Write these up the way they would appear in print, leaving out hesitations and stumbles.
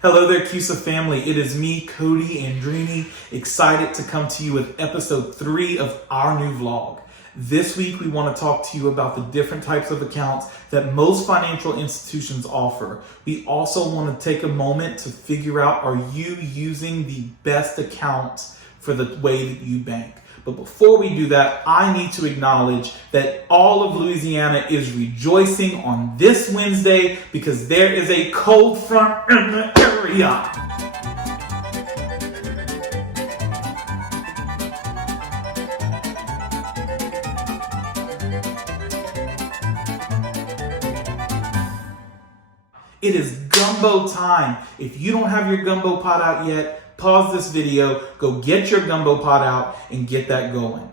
Hello there, CUSA family. It is me, Cody and Dreamy, excited to come to you with episode 3 of our new vlog. This week, we want to talk to you about the different types of accounts that most financial institutions offer. We also want to take a moment to figure out, are you using the best account for the way that you bank? But before we do that, I need to acknowledge that all of Louisiana is rejoicing on this Wednesday because there is a cold front in the area. It is gumbo time. If you don't have your gumbo pot out yet, pause this video, go get your gumbo pot out and get that going.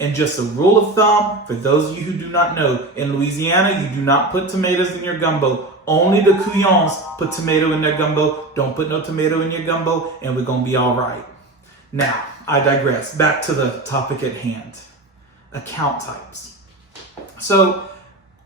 And just a rule of thumb, for those of you who do not know, in Louisiana, you do not put tomatoes in your gumbo. Only the Couillons put tomato in their gumbo. Don't put no tomato in your gumbo and we're gonna be all right. Now, I digress. Back to the topic at hand, account types. So,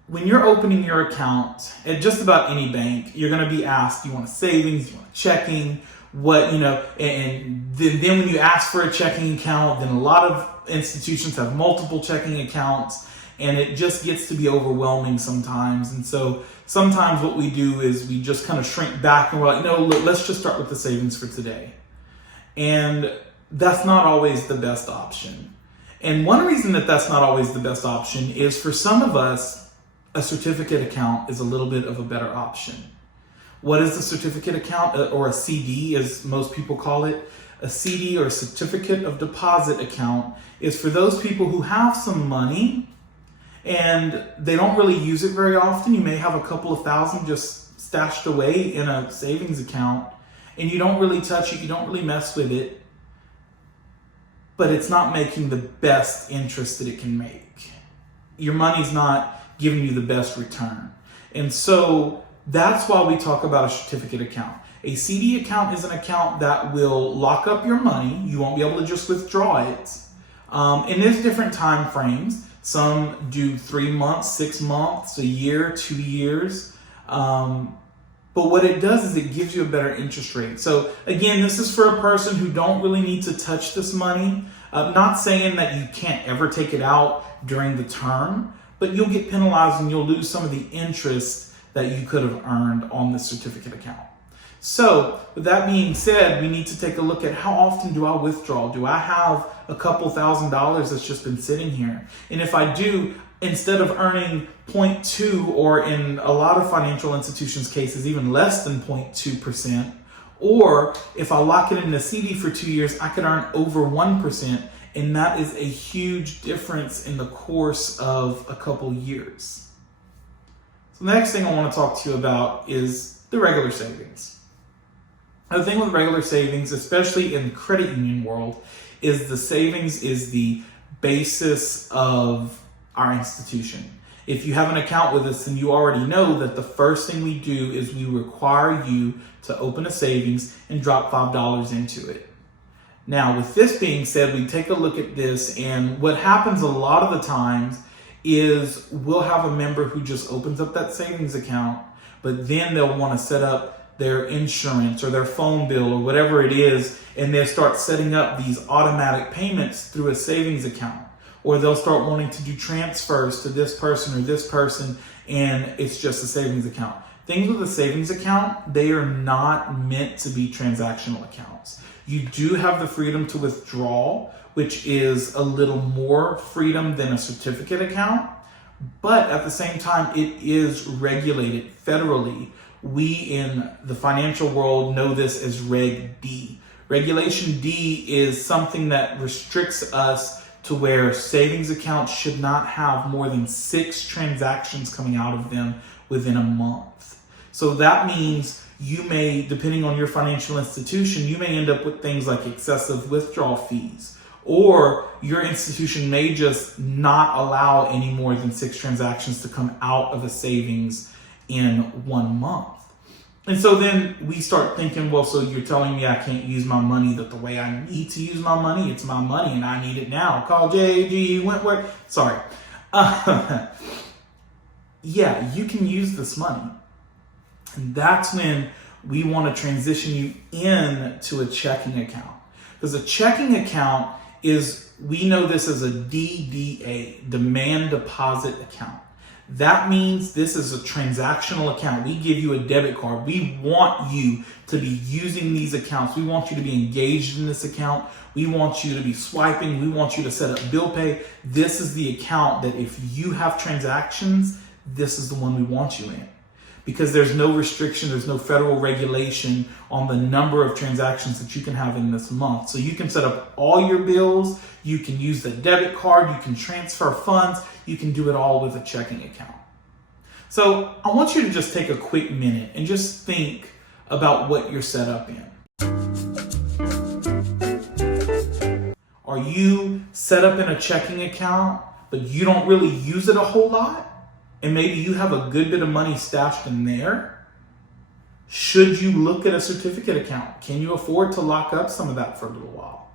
when you're opening your account at just about any bank, you're going to be asked, do you want a savings, do you want a checking, and then when you ask for a checking account, then a lot of institutions have multiple checking accounts, and it just gets to be overwhelming sometimes. And so sometimes what we do is we just kind of shrink back and we're like, no, look, let's just start with the savings for today. And that's not always the best option. And one reason that that's not always the best option is for some of us, a certificate account is a little bit of a better option. What is a certificate account, or a CD as most people call it? A CD, or certificate of deposit account, is for those people who have some money and they don't really use it very often. You may have a couple of thousand just stashed away in a savings account and you don't really touch it, you don't really mess with it, but it's not making the best interest that it can make. Your money's not giving you the best return. And so that's why we talk about a certificate account. A CD account is an account that will lock up your money. You won't be able to just withdraw it. And there's different time frames. Some do 3 months, 6 months, a year, 2 years. But what it does is it gives you a better interest rate. So again, this is for a person who don't really need to touch this money. Not saying that you can't ever take it out during the term, but you'll get penalized and you'll lose some of the interest that you could have earned on the certificate account. So with that being said, we need to take a look at how often do I withdraw? Do I have a couple $1,000s that's just been sitting here? And if I do, instead of earning 0.2, or in a lot of financial institutions' cases, even less than 0.2%, or if I lock it in a CD for 2 years, I could earn over 1%. And that is a huge difference in the course of a couple years. So the next thing I want to talk to you about is the regular savings. The thing with regular savings, especially in the credit union world, is the savings is the basis of our institution. If you have an account with us, then you already know that the first thing we do is we require you to open a savings and drop $5 into it. Now, with this being said, we take a look at this, and what happens a lot of the times is we'll have a member who just opens up that savings account, but then they'll want to set up their insurance or their phone bill or whatever it is, and they'll start setting up these automatic payments through a savings account. Or they'll start wanting to do transfers to this person or this person, and it's just a savings account. Things with a savings account, they are not meant to be transactional accounts. You do have the freedom to withdraw, which is a little more freedom than a certificate account, but at the same time, it is regulated federally. We in the financial world know this as Reg D. Regulation D is something that restricts us to where savings accounts should not have more than 6 transactions coming out of them within a month. So that means you may, depending on your financial institution, you may end up with things like excessive withdrawal fees, or your institution may just not allow any more than 6 transactions to come out of a savings in 1 month. And so then we start thinking, well, so you're telling me I can't use my money the way I need to use my money? It's my money and I need it now. Call JG Wentworth. Sorry. Yeah, you can use this money. And that's when we want to transition you into a checking account. Because a checking account is, we know this as a DDA, demand deposit account. That means this is a transactional account. We give you a debit card. We want you to be using these accounts. We want you to be engaged in this account. We want you to be swiping. We want you to set up bill pay. This is the account that if you have transactions, this is the one we want you in. Because there's no restriction, there's no federal regulation on the number of transactions that you can have in this month. So you can set up all your bills, you can use the debit card, you can transfer funds, you can do it all with a checking account. So I want you to just take a quick minute and just think about what you're set up in. Are you set up in a checking account, but you don't really use it a whole lot? And maybe you have a good bit of money stashed in there? Should you look at a certificate account? Can you afford to lock up some of that for a little while?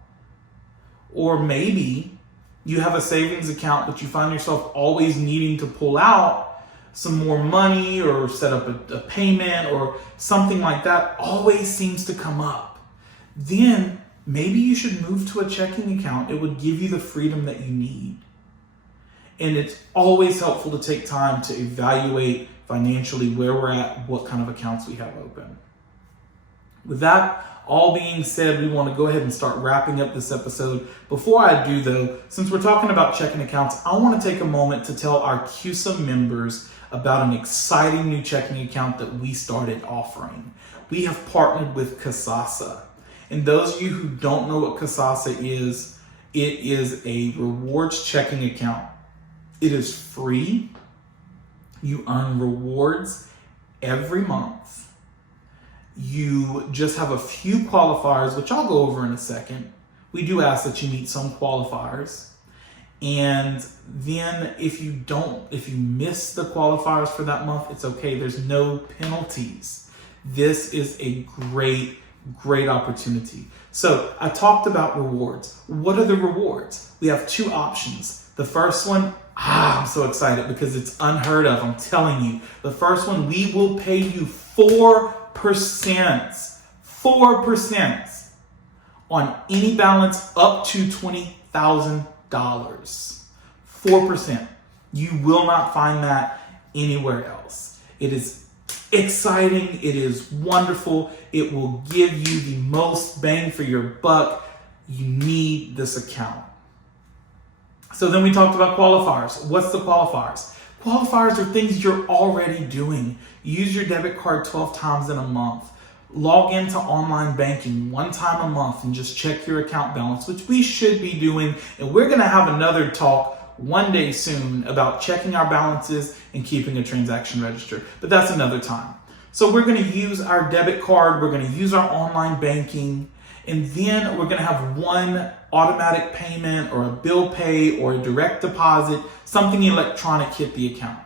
Or maybe you have a savings account, but you find yourself always needing to pull out some more money or set up a payment or something like that always seems to come up. Then maybe you should move to a checking account. It would give you the freedom that you need. And it's always helpful to take time to evaluate financially where we're at, what kind of accounts we have open. With that all being said, we want to go ahead and start wrapping up this episode. Before I do though, since we're talking about checking accounts, I want to take a moment to tell our CUSA members about an exciting new checking account that we started offering. We have partnered with CUSA. And those of you who don't know what CUSA is, it is a rewards checking account. It is free. You earn rewards every month. You just have a few qualifiers, which I'll go over in a second. We do ask that you meet some qualifiers. And then if you miss the qualifiers for that month, it's okay. There's no penalties. This is a great opportunity. So I talked about rewards. What are the rewards? We have two options. The first one, I'm so excited because it's unheard of. I'm telling you. The first one, we will pay you 4% on any balance up to $20,000. 4%. You will not find that anywhere else. It is exciting. It is wonderful. It will give you the most bang for your buck. You need this account. So then we talked about qualifiers. What's the qualifiers? Qualifiers are things you're already doing. Use your debit card 12 times in a month. Log into online banking 1 time a month and just check your account balance, which we should be doing. And we're going to have another talk one day soon about checking our balances and keeping a transaction register. But that's another time. So we're going to use our debit card. We're going to use our online banking. And then we're going to have one automatic payment or a bill pay or a direct deposit, something electronic hit the account.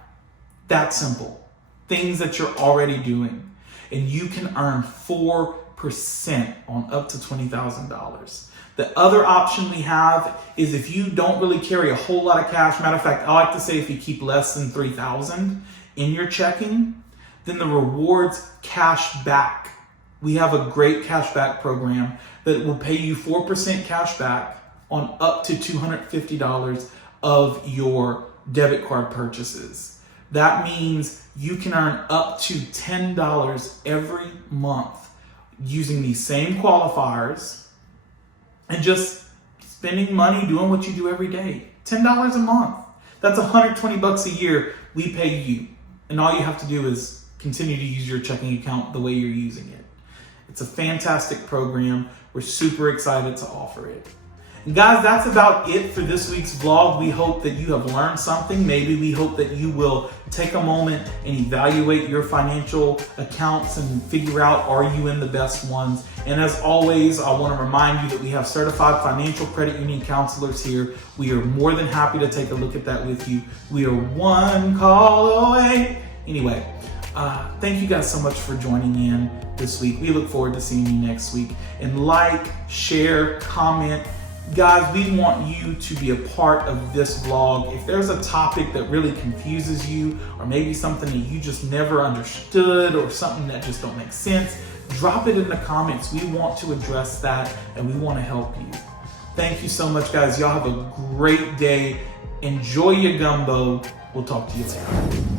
That simple. Things that you're already doing. And you can earn 4% on up to $20,000. The other option we have is if you don't really carry a whole lot of cash. Matter of fact, I like to say if you keep less than $3,000 in your checking, then the rewards cash back. We have a great cash back program that will pay you 4% cash back on up to $250 of your debit card purchases. That means you can earn up to $10 every month using these same qualifiers and just spending money doing what you do every day. $10 a month. That's $120 a year we pay you. And all you have to do is continue to use your checking account the way you're using it. It's a fantastic program. We're super excited to offer it. And guys, that's about it for this week's vlog. We hope that you have learned something. Maybe we hope that you will take a moment and evaluate your financial accounts and figure out, are you in the best ones? And as always, I want to remind you that we have certified financial credit union counselors here. We are more than happy to take a look at that with you. We are one call away. Anyway, thank you guys so much for joining in this week. We look forward to seeing you next week. And like, share, comment, Guys, we want you to be a part of this vlog. If there's a topic that really confuses you, or maybe something that you just never understood, or something that just don't make sense, drop it in the comments. We want to address that, and we want to help you. Thank you so much, guys. Y'all have a great day. Enjoy your gumbo. We'll talk to you later.